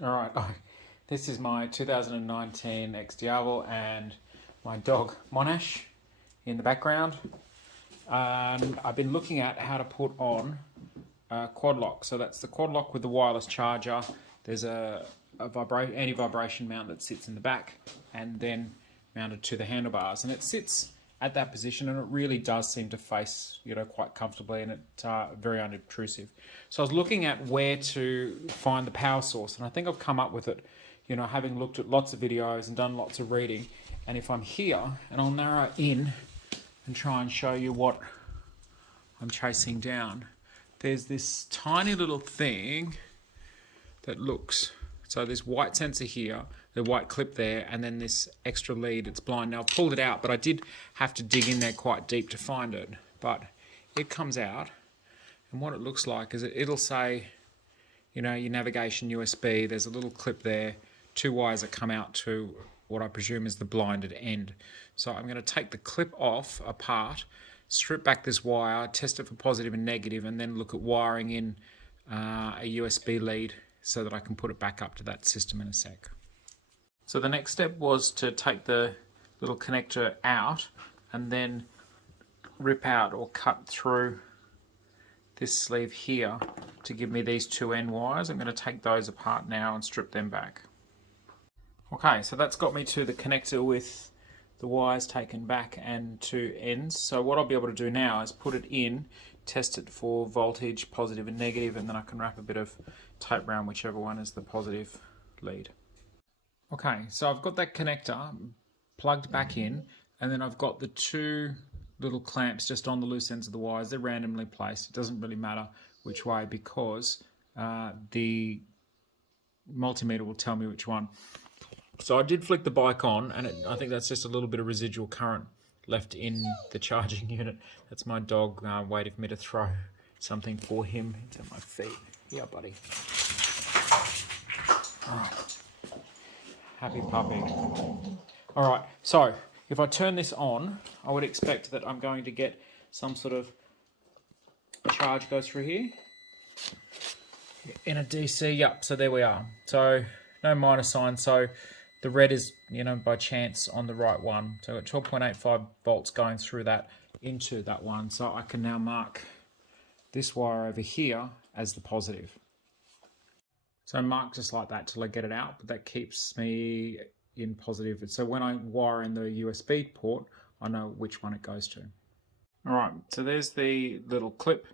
All right, this is my 2019 XDiavel and my dog Monash in the background. I've been looking at how to put on a quad lock. So that's the quad lock with the wireless charger. There's a anti-vibration mount that sits in the back and then mounted to the handlebars, and it sits at that position, and it really does seem to face, quite comfortably, and it's very unobtrusive. So I was looking at where to find the power source, and I think I've come up with it, having looked at lots of videos and done lots of reading. And if I'm here, and I'll narrow in and try and show you what I'm chasing down, there's this tiny little thing that looks, so this white sensor here, the white clip there, and then this extra lead, it's blind. Now I've pulled it out, but I did have to dig in there quite deep to find it. But it comes out, and what it looks like is it'll say, your navigation USB, there's a little clip there, two wires that come out to what I presume is the blinded end. So I'm going to take the clip off apart, strip back this wire, test it for positive and negative, and then look at wiring in a USB lead so that I can put it back up to that system in a sec. So the next step was to take the little connector out and then rip out or cut through this sleeve here to give me these two end wires. I'm going to take those apart now and strip them back. Okay, so that's got me to the connector with the wires taken back and two ends. So what I'll be able to do now is put it in, test it for voltage, positive and negative, and then I can wrap a bit of tape around whichever one is the positive lead. Okay, so I've got that connector plugged back in, and then I've got the two little clamps just on the loose ends of the wires. They're randomly placed. It doesn't really matter which way because the multimeter will tell me which one. So I did flick the bike on, and I think that's just a little bit of residual current left in the charging unit. That's my dog waiting for me to throw something for him. It's at my feet. Yeah, buddy. Oh. Happy puppy. All right, so if I turn this on, I would expect that I'm going to get some sort of charge goes through here in a DC. Yep, so there we are. So no minus sign. So the red is, by chance on the right one. So I've got 12.85 volts going through that into that one. So I can now mark this wire over here as the positive. So I mark just like that till I get it out, but that keeps me in positive. So when I wire in the USB port, I know which one it goes to. All right, so there's the little clip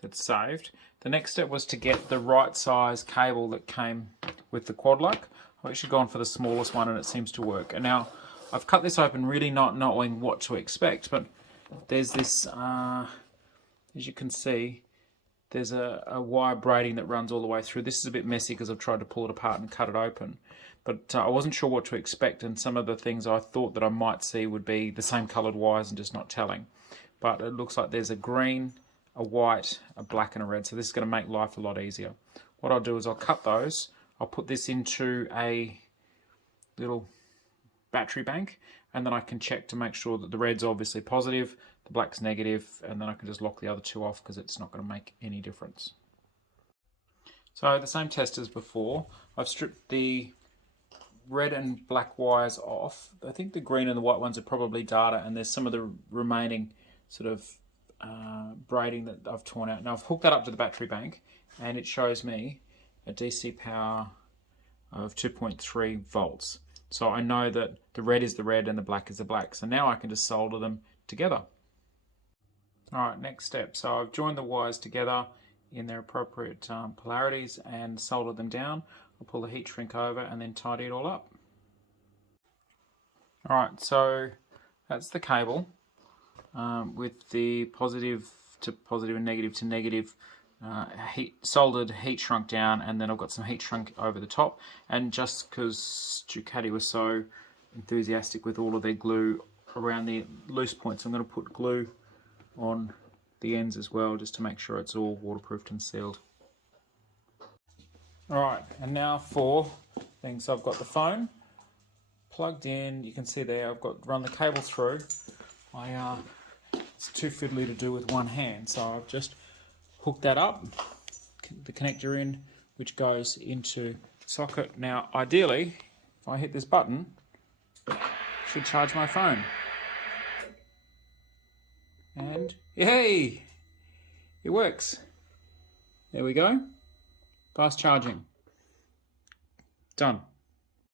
that's saved. The next step was to get the right size cable that came with the quad lock. I've actually gone for the smallest one and it seems to work. And now I've cut this open really not knowing what to expect, but there's this, as you can see, there's a wire braiding that runs all the way through. This is a bit messy because I've tried to pull it apart and cut it open. But I wasn't sure what to expect, and some of the things I thought that I might see would be the same coloured wires and just not telling. But it looks like there's a green, a white, a black and a red. So this is going to make life a lot easier. What I'll do is I'll cut those. I'll put this into a little battery bank, and then I can check to make sure that the red's obviously positive, the black's negative, and then I can just lock the other two off because it's not going to make any difference. So the same test as before. I've stripped the red and black wires off. I think the green and the white ones are probably data, and there's some of the remaining sort of braiding that I've torn out. Now I've hooked that up to the battery bank, and it shows me a DC power of 2.3 volts. So I know that the red is the red and the black is the black. So now I can just solder them together. All right, next step. So I've joined the wires together in their appropriate polarities and soldered them down. I'll pull the heat shrink over and then tidy it all up. All right, so that's the cable with the positive to positive and negative to negative soldered, heat shrunk down, and then I've got some heat shrunk over the top. And just because Ducati was so enthusiastic with all of their glue around the loose points, I'm going to put glue on the ends as well, just to make sure it's all waterproofed and sealed. All right, and now for things. So I've got the phone plugged in. You can see there I've got run the cable through. It's too fiddly to do with one hand, so I've just hook that up, the connector in, which goes into socket. Now, ideally, if I hit this button, it should charge my phone. And yay! It works. There we go. Fast charging. Done.